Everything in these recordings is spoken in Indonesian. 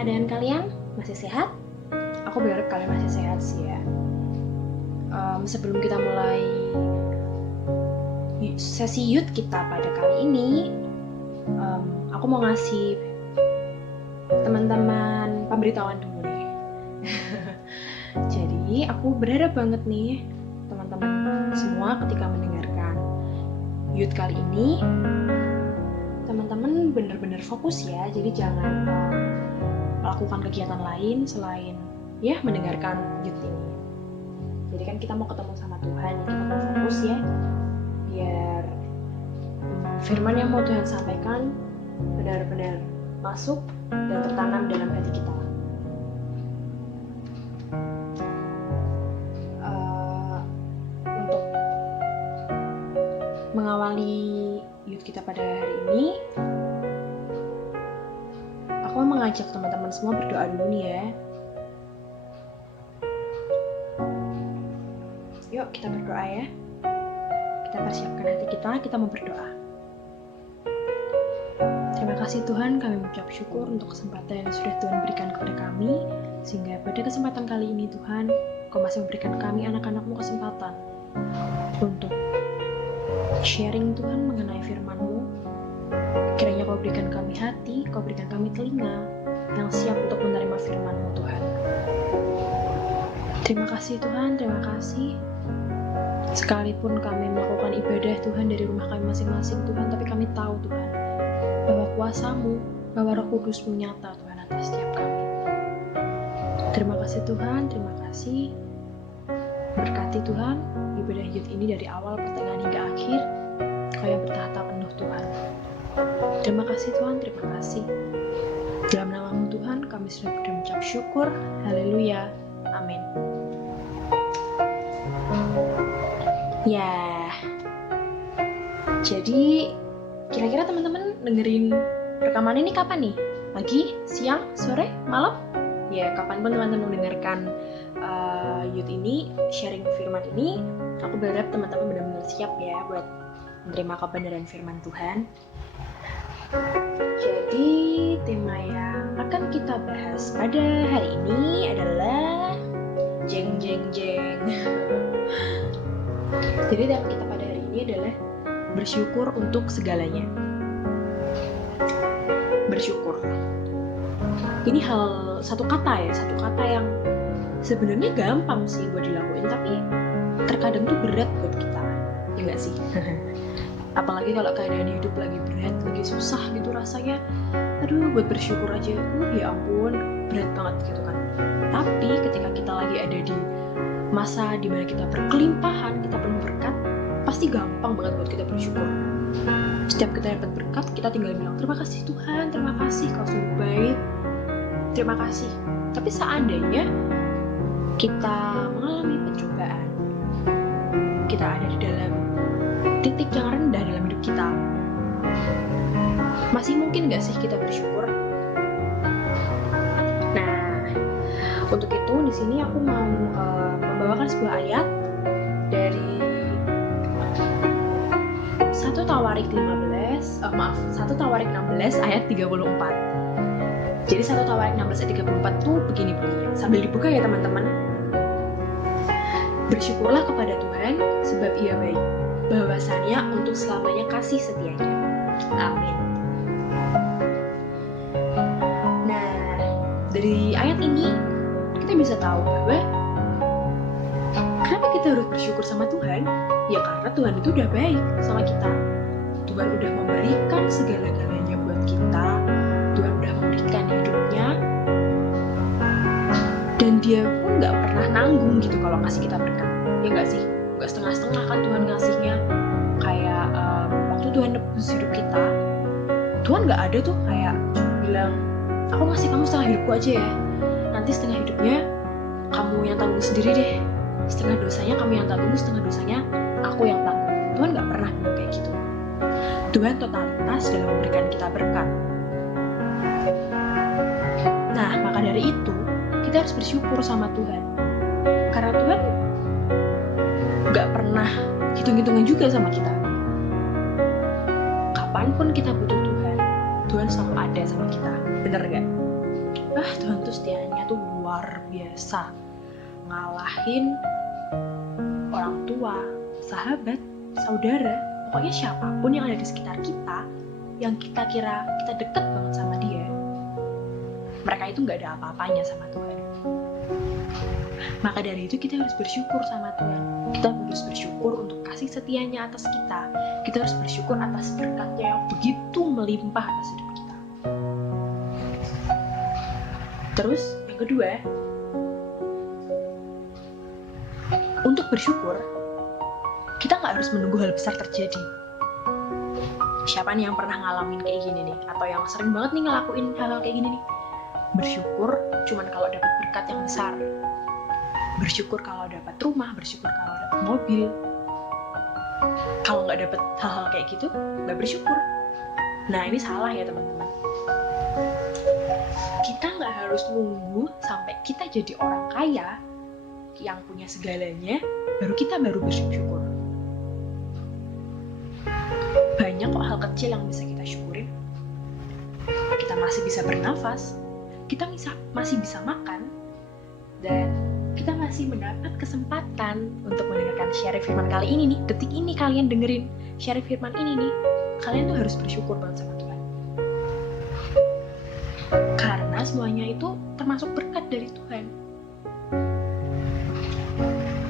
keadaan kalian? Masih sehat? Aku berharap kalian masih sehat sih ya. Sebelum kita mulai sesi youth kita pada kali ini, aku mau ngasih teman-teman pemberitahuan dulu nih. Jadi aku berharap banget nih teman-teman semua ketika mendengarkan youth kali ini, teman-teman benar-benar fokus ya. Jadi jangan melakukan kegiatan lain selain ya mendengarkan youth ini. Jadi kan kita mau ketemu sama Tuhan, kita mau fokus ya, biar firman yang mau Tuhan sampaikan benar-benar masuk dan tertanam dalam hati kita. Untuk mengawali youth kita pada hari ini, aku mau mengajak teman-teman semua berdoa dulu nih ya. Yuk kita berdoa ya. Kita persiapkan hati kita mau berdoa. Terima kasih Tuhan, kami mengucap syukur untuk kesempatan yang sudah Tuhan berikan kepada kami, sehingga pada kesempatan kali ini Tuhan, Kau masih memberikan kami anak-anak-Mu kesempatan untuk sharing Tuhan mengenai firman-Mu. Kiranya Kau berikan kami hati, Kau berikan kami telinga yang siap untuk menerima firman-Mu Tuhan. Terima kasih Tuhan, terima kasih. Sekalipun kami melakukan ibadah Tuhan dari rumah kami masing-masing Tuhan, tapi kami tahu Tuhan bahwa kuasa-Mu, bahwa Roh Kudus-Mu nyata Tuhan atas setiap kami. Terima kasih Tuhan, terima kasih. Berkati Tuhan ibadah youth ini dari awal, pertengahan hingga akhir. Kau yang bertahta penuh Tuhan. Terima kasih Tuhan, terima kasih. Dalam nama-Mu Tuhan kami sudah mengucap syukur. Haleluya, amin. Ya, jadi kira-kira teman-teman dengerin rekaman ini kapan nih? Pagi, siang, sore, malam? Ya, kapanpun teman-teman mendengarkan youth ini, sharing firman ini, aku berharap teman-teman benar-benar siap ya buat menerima kebenaran firman Tuhan. Jadi, tema yang akan kita bahas pada hari ini adalah jeng. Jadi tema kita pada hari ini adalah bersyukur untuk segalanya. Bersyukur. Ini satu kata yang sebenarnya gampang sih buat dilakuin, tapi terkadang tuh berat buat kita, ya nggak sih? Apalagi kalau keadaan hidup lagi berat, lagi susah gitu rasanya, aduh buat bersyukur aja, ya ampun, berat banget gitu kan. Tapi ketika kita lagi ada di masa dimana kita berkelimpahan, kita penuh berkat, pasti gampang banget buat kita bersyukur. Setiap kita dapat berkat, kita tinggal bilang, terima kasih Tuhan, terima kasih Kau sungguh baik, terima kasih. Tapi seandainya kita mengalami pencobaan, kita ada di dalam titik yang rendah dalam hidup kita, masih mungkin gak sih kita bersyukur? Nah, untuk itu di sini aku mau membawakan sebuah ayat dari 1 Tawarik 16 ayat 34. Jadi 1 Tawarik 16 ayat 34 tuh begini. Sambil dibuka ya teman-teman. Bersyukurlah kepada Tuhan sebab Ia baik, bahwasanya untuk selamanya kasih setianya. Amin. Nah, dari ayat ini kita bisa tahu bahwa kenapa kita harus bersyukur sama Tuhan? Ya karena Tuhan itu udah baik sama kita. Tuhan udah memberikan segala-galanya buat kita. Tuhan udah memberikan hidupnya, dan Dia pun gak pernah nanggung gitu kalau ngasih kita berkat. Ya gak sih? Gak setengah-setengah kan Tuhan ngasihnya. Kayak waktu Tuhan nebus hidup kita, Tuhan gak ada tuh kayak bilang, aku ngasih kamu setengah hidupku aja ya, nanti setengah hidupnya kamu yang tanggung sendiri deh. Setengah dosanya kamu yang tanggung, setengah dosanya aku yang tanggung. Tuhan gak pernah bilang kayak gitu. Tuhan totalitas dalam memberikan kita berkat. Nah, maka dari itu kita harus bersyukur sama Tuhan, karena Tuhan gak pernah hitung-hitungan juga sama kita. Kapanpun kita butuh Tuhan, Tuhan selalu ada sama kita. Bener gak? Tuhan tuh setianya tuh luar biasa, ngalahin orang tua, sahabat, saudara, pokoknya siapapun yang ada di sekitar kita, yang kita kira kita deket banget sama dia, mereka itu gak ada apa-apanya sama Tuhan. Maka dari itu kita harus bersyukur sama Tuhan. Kita harus bersyukur untuk kasih setianya atas kita. Kita harus bersyukur atas berkatnya yang begitu melimpah atas hidup kita. Terus yang kedua, untuk bersyukur kita gak harus menunggu hal besar terjadi. Siapa nih yang pernah ngalamin kayak gini nih, atau yang sering banget nih ngelakuin hal-hal kayak gini nih? Bersyukur cuman kalau dapat berkat yang besar, bersyukur kalau dapat rumah, bersyukur kalau dapat mobil. Kalau nggak dapat hal-hal kayak gitu, nggak bersyukur. Nah, ini salah ya teman-teman. Kita nggak harus nunggu sampai kita jadi orang kaya yang punya segalanya, baru kita bersyukur. Banyak kok hal kecil yang bisa kita syukurin. Kita masih bisa bernafas, kita masih bisa makan, dan kita masih mendapat kesempatan untuk mendengarkan sharing firman kali ini nih. Detik ini kalian dengerin sharing firman ini nih, kalian tuh harus bersyukur banget sama Tuhan. Karena semuanya itu termasuk berkat dari Tuhan.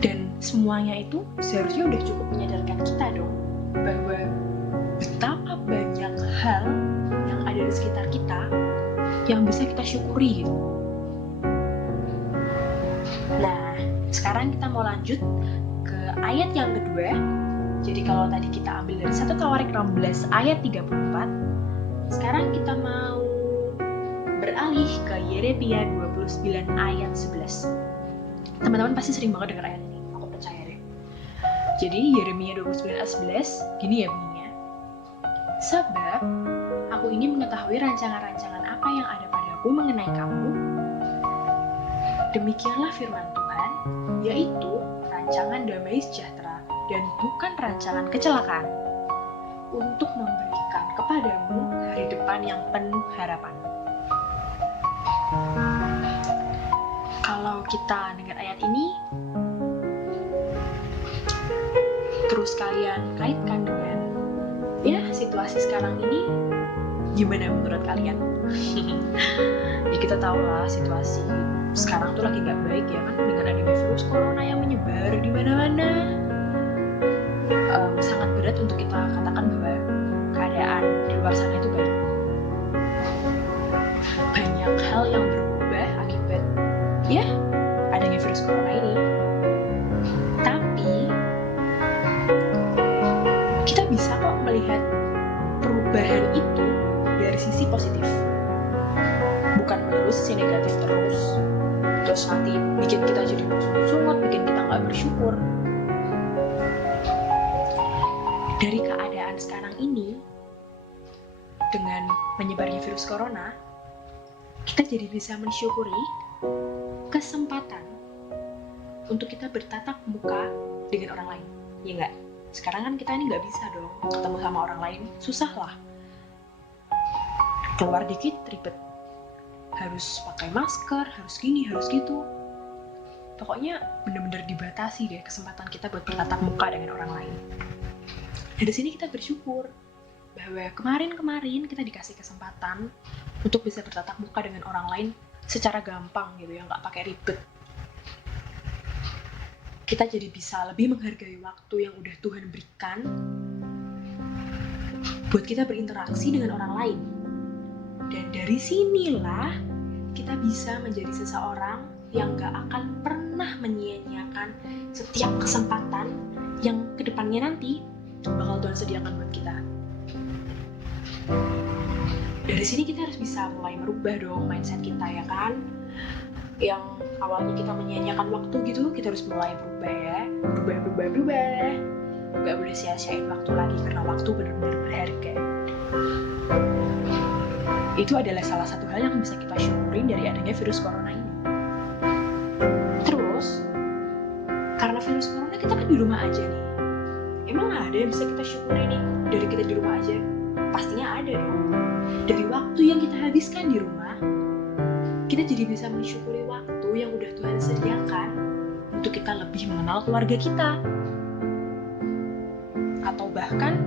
Dan semuanya itu seharusnya udah cukup menyadarkan kita dong, bahwa betapa banyak hal yang ada di sekitar kita yang bisa kita syukuri gitu. Nah, sekarang kita mau lanjut ke ayat yang kedua. Jadi kalau tadi kita ambil dari 1 Tawarik 16 ayat 34, sekarang kita mau beralih ke Yeremia 29 ayat 11. Teman-teman pasti sering banget dengar ayat ini, aku percaya deh. Jadi Yeremia 29 ayat 11, gini ya bunyinya. Sebab aku ini mengetahui rancangan-rancangan apa yang ada padaku mengenai kamu. Demikianlah firman Tuhan, yaitu rancangan damai sejahtera dan bukan rancangan kecelakaan, untuk memberikan kepadamu hari depan yang penuh harapan. Kalau kita dengar ayat ini, terus kalian kaitkan dengan situasi sekarang ini, gimana menurut kalian? Ya kita tahu lah situasi sekarang tuh lagi gak baik ya kan, dengan adanya virus corona yang menyebar di mana-mana. Sangat berat untuk kita katakan bahwa keadaan di luar sana itu baik. Banyak hal yang berubah akibat adanya virus corona ini. Tapi kita bisa kok melihat perubahan itu dari sisi positif, bukan melulu sisi negatif terus nanti bikin kita jadi sungut, bikin kita nggak bersyukur. Dari keadaan sekarang ini, dengan menyebarnya virus corona, kita jadi bisa mensyukuri kesempatan untuk kita bertatap muka dengan orang lain, ya nggak? Sekarang kan kita ini nggak bisa dong ketemu sama orang lain, susah lah. Keluar dikit ribet, harus pakai masker, harus gini, harus gitu. Pokoknya bener-bener dibatasi deh kesempatan kita buat bertatap muka dengan orang lain. Dari sini kita bersyukur bahwa kemarin kita dikasih kesempatan untuk bisa bertatap muka dengan orang lain secara gampang gitu ya, nggak pakai ribet. Kita jadi bisa lebih menghargai waktu yang udah Tuhan berikan buat kita berinteraksi dengan orang lain. Dan dari sinilah kita bisa menjadi seseorang yang gak akan pernah menyia-nyiakan setiap kesempatan yang kedepannya nanti bakal Tuhan sediakan buat kita. Dari sini kita harus bisa mulai merubah dong mindset kita ya kan. Yang awalnya kita menyia-nyiakan waktu gitu, kita harus mulai berubah ya. Berubah. Gak boleh sia-siain waktu lagi, karena waktu benar-benar berharga. Itu adalah salah satu hal yang bisa kita syukurin dari adanya virus corona ini. Terus, karena virus corona kita kan di rumah aja nih. Emang ada yang bisa kita syukuri nih dari kita di rumah aja? Pastinya ada dong. Dari waktu yang kita habiskan di rumah, kita jadi bisa mensyukuri waktu yang udah Tuhan sediakan untuk kita lebih mengenal keluarga kita. Atau bahkan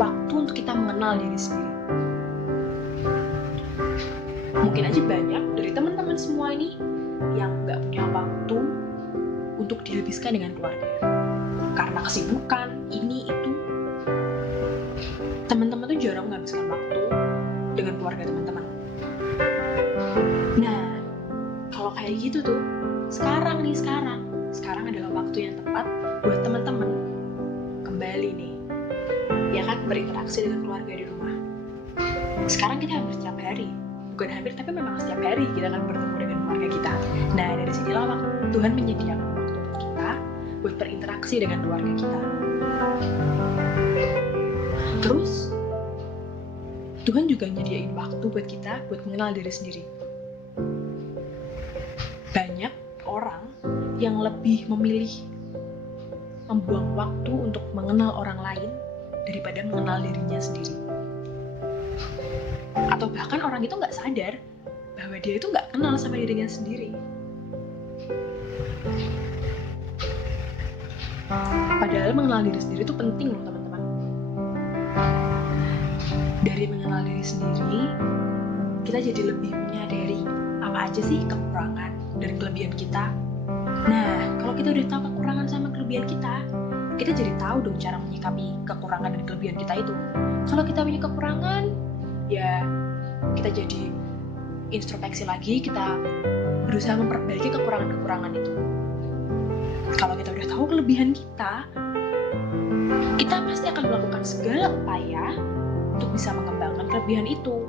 waktu untuk kita mengenal diri sendiri. Mungkin aja banyak dari teman-teman semua ini yang gak punya waktu untuk dihabiskan dengan keluarga. Karena kesibukan, ini, itu. Teman-teman tuh jarang menghabiskan waktu dengan keluarga teman-teman. Nah, kalau kayak gitu tuh, sekarang adalah waktu yang tepat buat teman-teman kembali nih, ya kan, berinteraksi dengan keluarga di rumah. Sekarang kita hampir setiap hari, bukan hampir tapi memang setiap hari kita akan bertemu dengan keluarga kita. Nah, dari sinilah Tuhan menyediakan waktu buat kita buat berinteraksi dengan keluarga kita. Terus Tuhan juga nyediain waktu buat kita buat mengenal diri sendiri. Banyak orang yang lebih memilih membuang waktu untuk mengenal orang lain daripada mengenal dirinya sendiri. Atau bahkan orang itu nggak sadar bahwa dia itu nggak kenal sama dirinya sendiri. Padahal mengenal diri sendiri itu penting loh teman-teman. Dari mengenal diri sendiri, kita jadi lebih menyadari apa aja sih kekurangan dan kelebihan kita. Nah, kalau kita udah tahu kekurangan sama kelebihan kita jadi tahu dong cara menyikapi kekurangan dan kelebihan kita itu. Kalau kita punya kekurangan, ya kita jadi introspeksi lagi, kita berusaha memperbaiki kekurangan-kekurangan itu. Kalau kita udah tahu kelebihan kita pasti akan melakukan segala upaya untuk bisa mengembangkan kelebihan itu.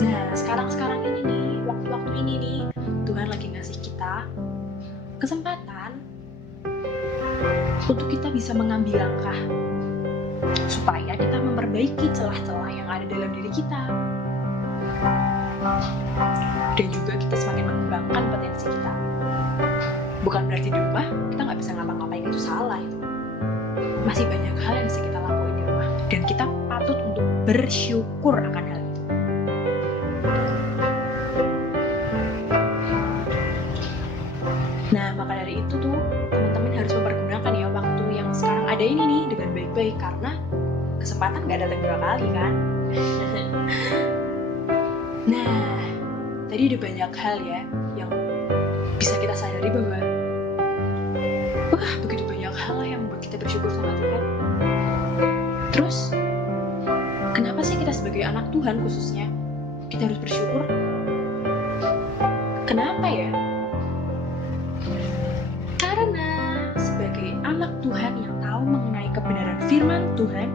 Nah, sekarang ini nih, waktu-waktu ini nih, Tuhan lagi ngasih kita kesempatan untuk kita bisa mengambil langkah supaya kita memperbaiki celah-celah yang ada dalam diri kita. Dan juga kita semakin mengembangkan potensi kita. Bukan berarti di rumah kita nggak bisa ngapa-ngapain, itu salah itu. Masih banyak hal yang bisa kita lakuin di rumah dan kita patut untuk bersyukur akan hal itu. Nah, maka dari itu tuh teman-teman harus mempergunakan ya waktu yang sekarang ada ini nih dengan baik-baik, karena kesempatan nggak datang dua kali kan. Nah, tadi ada banyak hal ya yang bisa kita sadari bahwa begitu banyak hal yang membuat kita bersyukur sama Tuhan. Terus kenapa sih kita sebagai anak Tuhan khususnya kita harus bersyukur? Kenapa ya? Karena sebagai anak Tuhan yang tahu mengenai kebenaran firman Tuhan,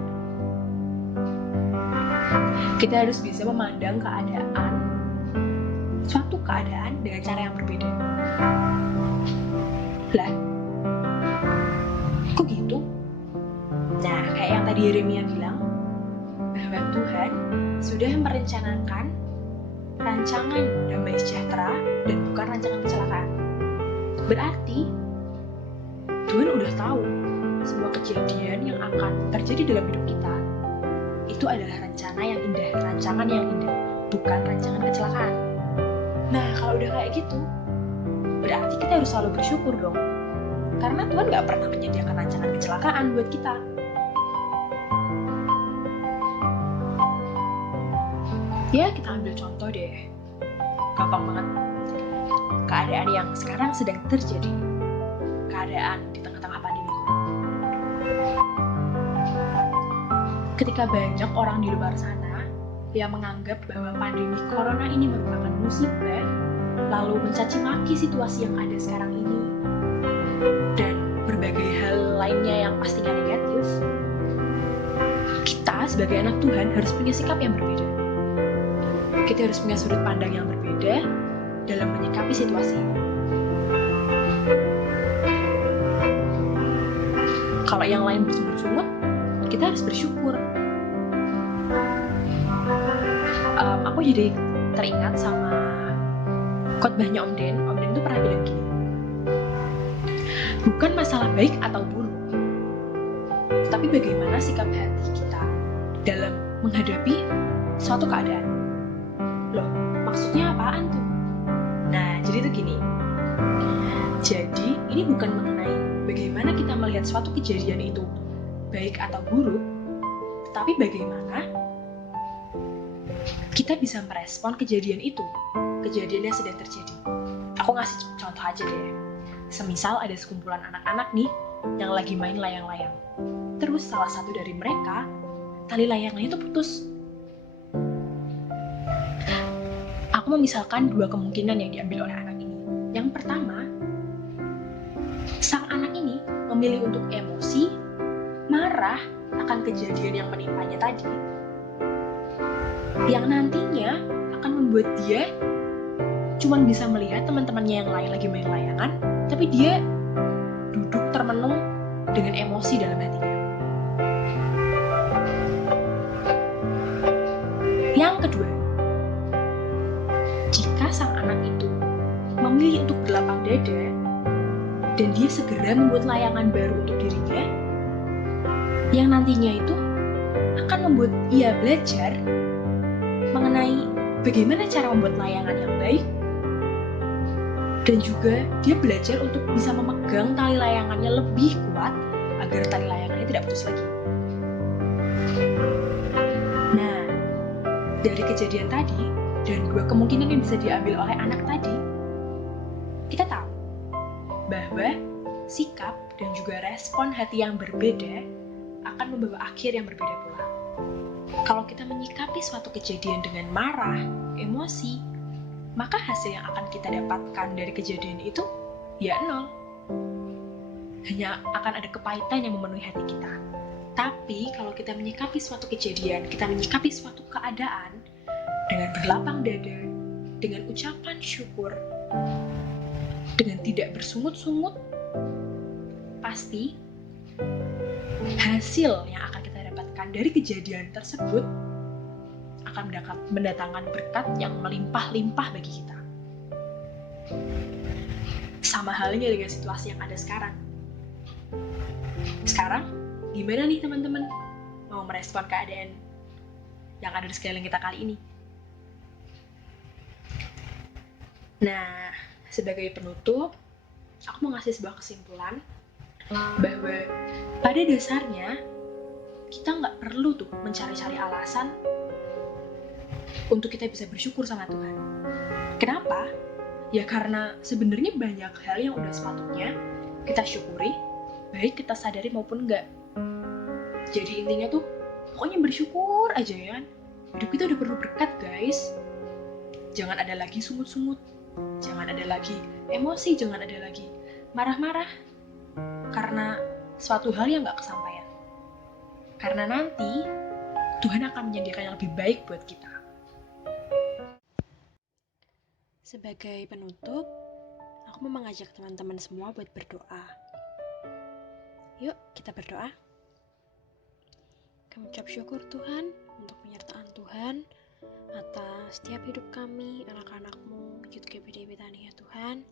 kita harus bisa memandang suatu keadaan dengan cara yang berbeda. Lah, kok gitu? Nah, kayak yang tadi Yeremia bilang, bahwa Tuhan sudah merencanakan rancangan damai sejahtera dan bukan rancangan kecelakaan. Berarti Tuhan udah tahu semua kejadian yang akan terjadi dalam hidup kita itu adalah rancangan yang indah, bukan rancangan kecelakaan. Nah, kalau udah kayak gitu, berarti kita harus selalu bersyukur dong. Karena Tuhan gak pernah menyediakan rancangan kecelakaan buat kita. Ya, kita ambil contoh deh. Gampang banget. Keadaan yang sekarang sedang terjadi. Keadaan di tengah-tengah pandemi. Ketika banyak orang di luar sana yang menganggap bahwa pandemi corona ini merupakan musibah, lalu mencaci maki situasi yang ada sekarang ini, dan berbagai hal lainnya yang pastinya negatif, kita sebagai anak Tuhan harus punya sikap yang berbeda. Kita harus punya sudut pandang yang berbeda dalam menyikapi situasi ini. Kalau yang lain bersungut-sungut, kita harus bersyukur. Aku jadi teringat sama khotbahnya Om Den. Om Den tuh pernah bilang gini, bukan masalah baik atau buruk, tapi bagaimana sikap hati kita dalam menghadapi suatu keadaan. Maksudnya apaan tuh? Nah, jadi tuh gini. Jadi, ini bukan mengenai bagaimana kita melihat suatu kejadian itu baik atau buruk, tetapi bagaimana kita bisa merespon kejadian itu, kejadian yang sedang terjadi. Aku ngasih contoh aja deh. Semisal ada sekumpulan anak-anak nih yang lagi main layang-layang. Terus salah satu dari mereka, tali layangnya itu putus. Aku memisalkan dua kemungkinan yang diambil oleh anak ini. Yang pertama, sang anak ini memilih untuk emosi, marah akan kejadian yang menimpanya tadi, yang nantinya akan membuat dia cuma bisa melihat teman-temannya yang lain lagi main layangan, tapi dia duduk termenung dengan emosi dalam hatinya. Yang kedua, jika sang anak itu memilih untuk berlapang dada dan dia segera membuat layangan baru untuk dirinya, yang nantinya itu akan membuat ia belajar mengenai bagaimana cara membuat layangan yang baik, dan juga dia belajar untuk bisa memegang tali layangannya lebih kuat agar tali layangannya tidak putus lagi. Nah, dari kejadian tadi dan dua kemungkinan yang bisa diambil oleh anak tadi, kita tahu bahwa sikap dan juga respon hati yang berbeda akan membawa akhir yang berbeda pula. Kalau kita menyikapi suatu kejadian dengan marah, emosi, maka hasil yang akan kita dapatkan dari kejadian itu ya nol. Hanya akan ada kepahitan yang memenuhi hati kita. Tapi kalau kita menyikapi suatu kejadian, kita menyikapi suatu keadaan dengan berlapang dada, dengan ucapan syukur, dengan tidak bersungut-sungut, pasti hasil yang akan kita dapatkan dari kejadian tersebut akan mendatangkan berkat yang melimpah-limpah bagi kita. Sama halnya dengan situasi yang ada sekarang. Sekarang, gimana nih teman-teman mau merespon keadaan yang ada di sekeliling kita kali ini? Nah, sebagai penutup, aku mau ngasih sebuah kesimpulan bahwa pada dasarnya kita nggak perlu tuh mencari-cari alasan untuk kita bisa bersyukur sama Tuhan. Kenapa? Ya karena sebenarnya banyak hal yang udah sepatutnya kita syukuri, baik kita sadari maupun enggak. Jadi intinya tuh pokoknya bersyukur aja ya kan. Hidup kita udah perlu berkat guys. Jangan ada lagi sungut-sungut, jangan ada lagi emosi, jangan ada lagi marah-marah karena suatu hal yang gak kesampaian. Karena nanti Tuhan akan menyediakan yang lebih baik buat kita. Sebagai penutup, aku mau mengajak teman-teman semua buat berdoa. Yuk kita berdoa. Kami ucap syukur Tuhan untuk penyertaan Tuhan atas setiap hidup kami, anak-anak-Mu, Youth GBD Betania Tuhan.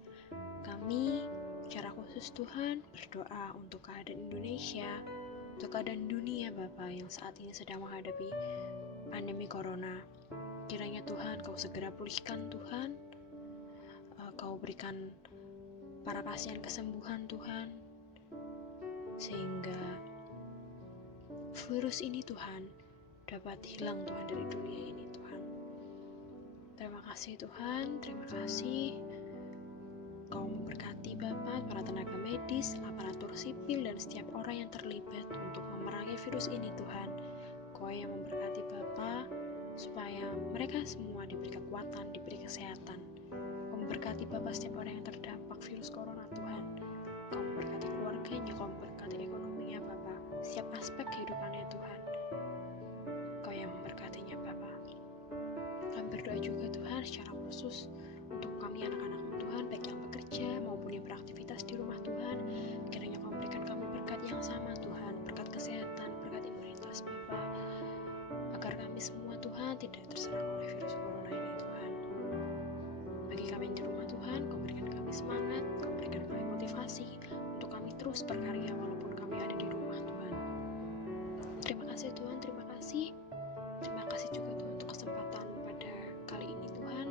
Kami secara khusus Tuhan berdoa untuk keadaan Indonesia, untuk keadaan dunia Bapa yang saat ini sedang menghadapi pandemi Corona. Kiranya Tuhan Kau segera pulihkan Tuhan, Kau berikan para pasien kesembuhan Tuhan, sehingga virus ini Tuhan dapat hilang Tuhan dari dunia ini Tuhan. Terima kasih Tuhan, terima kasih Kau memberkati Bapak, para tenaga medis, aparatur sipil, dan setiap orang yang terlibat untuk memerangi virus ini Tuhan. Kau yang memberkati Bapak, supaya mereka semua diberi kekuatan, diberi kesehatan. Kau memberkati Bapak setiap orang yang terdampak virus corona Tuhan. Kau memberkati keluarganya, Kau memberkati ekonominya Bapak, setiap aspek kehidupannya Tuhan. Kau yang memberkatinya Bapak. Kami berdoa juga Tuhan secara khusus untuk kami anak-anak-Mu Tuhan, baik yang bekerja maupun yang beraktivitas di rumah Tuhan. Kiranya Kau berikan kami berkat yang sama Tuhan, berkat kesehatan, berkat imunitas Bapak, agar kami semua Tuhan tidak terserang oleh virus corona ini Tuhan. Bagi kami yang di rumah Tuhan, Kau berikan kami semangat, Kau berikan kami motivasi untuk kami terus berkarya walaupun kami ada di rumah Tuhan. Terima kasih Tuhan, terima kasih. Terima kasih juga Tuhan untuk kesempatan pada kali ini Tuhan.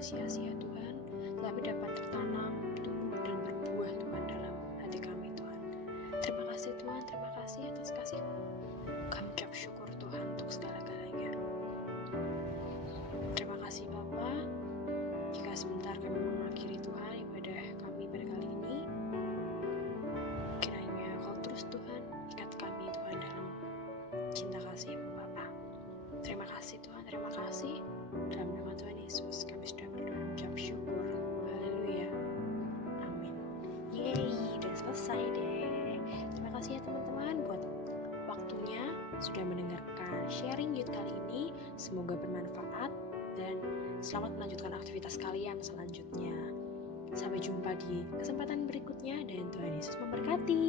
sia-sia Tuhan, tetapi dapat tertanam, tumbuh dan berbuah Tuhan dalam hati kami Tuhan. Terima kasih Tuhan, terima kasih atas kasih-Mu. Kami ucap syukur Tuhan untuk segala-galanya. Terima kasih Bapa. Jika sebentar kami mengakhiri Tuhan ibadah kami pada kali ini, kiranya Kau terus Tuhan ikat kami Tuhan dalam cinta kasih-Mu Bapa. Terima kasih Tuhan, terima kasih. Dalam nama Tuhan Yesus kami sudah berdoa mengucap syukur. Haleluya. Amin. Yeay, udah selesai deh. Terima kasih ya teman-teman buat waktunya sudah mendengarkan sharing youth kali ini. Semoga bermanfaat dan selamat melanjutkan aktivitas kalian selanjutnya. Sampai jumpa di kesempatan berikutnya dan Tuhan Yesus memberkati.